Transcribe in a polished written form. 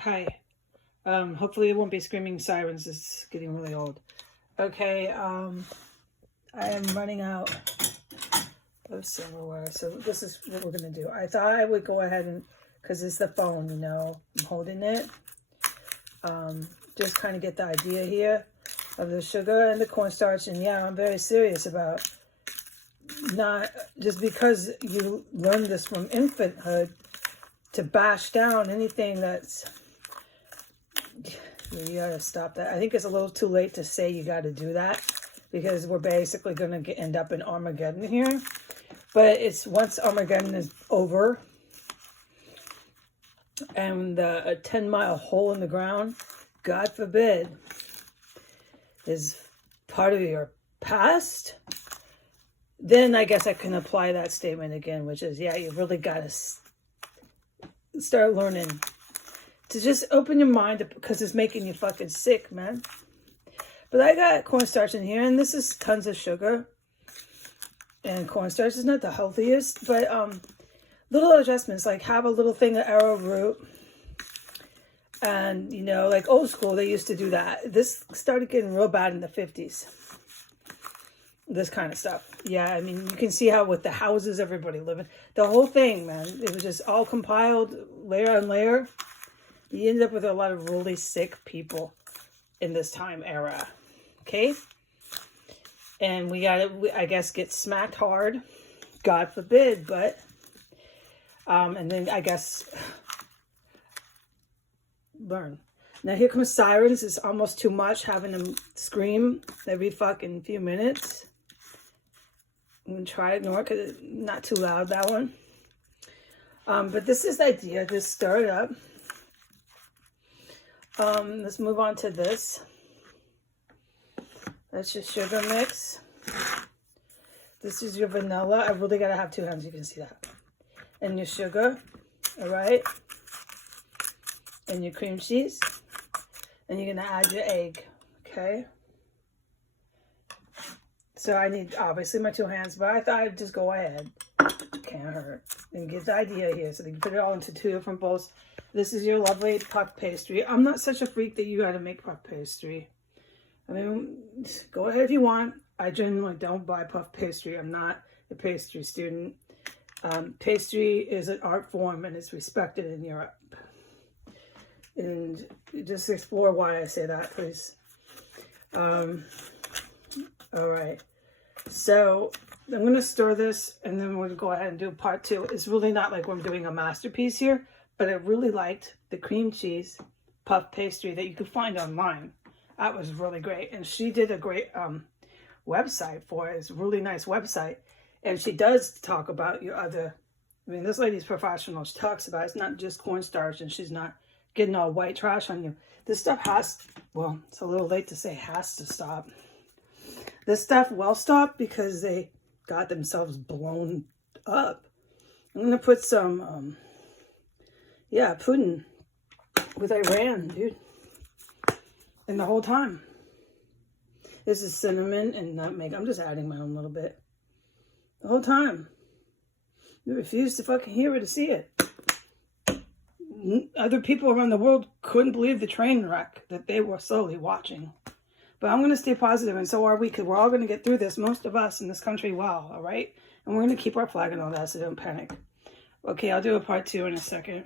Hi. Hopefully it won't be screaming sirens. It's getting really old. Okay, I am running out of silverware. So this is what we're going to do. I thought I would go ahead and, because it's the phone, you know, I'm holding it. Just kind of get the idea here of the sugar and the cornstarch. And yeah, I'm very serious about not, just because you learn this from infanthood, to bash down anything that's, you gotta stop that. I think it's a little too late to say you gotta do that, because we're basically gonna end up in Armageddon here. But it's once Armageddon is over and a 10-mile hole in the ground, God forbid, is part of your past, then I guess I can apply that statement again, which is, yeah, you really gotta start learning to just open your mind, because it's making you fucking sick, man. But I got cornstarch in here, and this is tons of sugar. And cornstarch is not the healthiest, but little adjustments, like have a little thing of arrowroot. And, you know, like old school, they used to do that. This started getting real bad in the 50s. This kind of stuff. Yeah, I mean, you can see how with the houses everybody living, the whole thing, man, it was just all compiled layer on layer. You end up with a lot of really sick people in this time era. Okay? And we gotta, I guess, get smacked hard. God forbid, but and then I guess learn. Now here comes sirens. It's almost too much having them scream every fucking few minutes. I'm gonna try to ignore it because it's not too loud, that one. But this is the idea. Just stir it up. Let's move on to this. That's your sugar mix. This is your vanilla. I really gotta have two hands, you can see that. And your sugar, all right? And your cream cheese. And you're gonna add your egg, okay? So I need, obviously, my two hands, but I thought I'd just go ahead. Can't hurt. And get the idea here. So you can put it all into two different bowls. This is your lovely puff pastry. I'm not such a freak that you got to make puff pastry. I mean, go ahead if you want. I genuinely don't buy puff pastry. I'm not a pastry student. Pastry is an art form, and it's respected in Europe. And just explore why I say that, please. All right. So I'm going to stir this, and then we're going to go ahead and do part two. It's really not like we're doing a masterpiece here, but I really liked the cream cheese puff pastry that you could find online. That was really great. And she did a great website for it. It's a really nice website. And she does talk about your other, I mean, this lady's professional. She talks about it's not just cornstarch, and she's not getting all white trash on you. This stuff has, well, it's a little late to say has to stop. This stuff will stop because they got themselves blown up. I'm going to put some, yeah, Putin with Iran, dude. And the whole time. This is cinnamon and nutmeg. I'm just adding my own little bit. The whole time. You refuse to fucking hear it or see it. Other people around the world couldn't believe the train wreck that they were slowly watching. But I'm going to stay positive, and so are we, because we're all going to get through this, most of us in this country, well, all right? And we're going to keep our flag and all that, so don't panic. Okay, I'll do a part two in a second.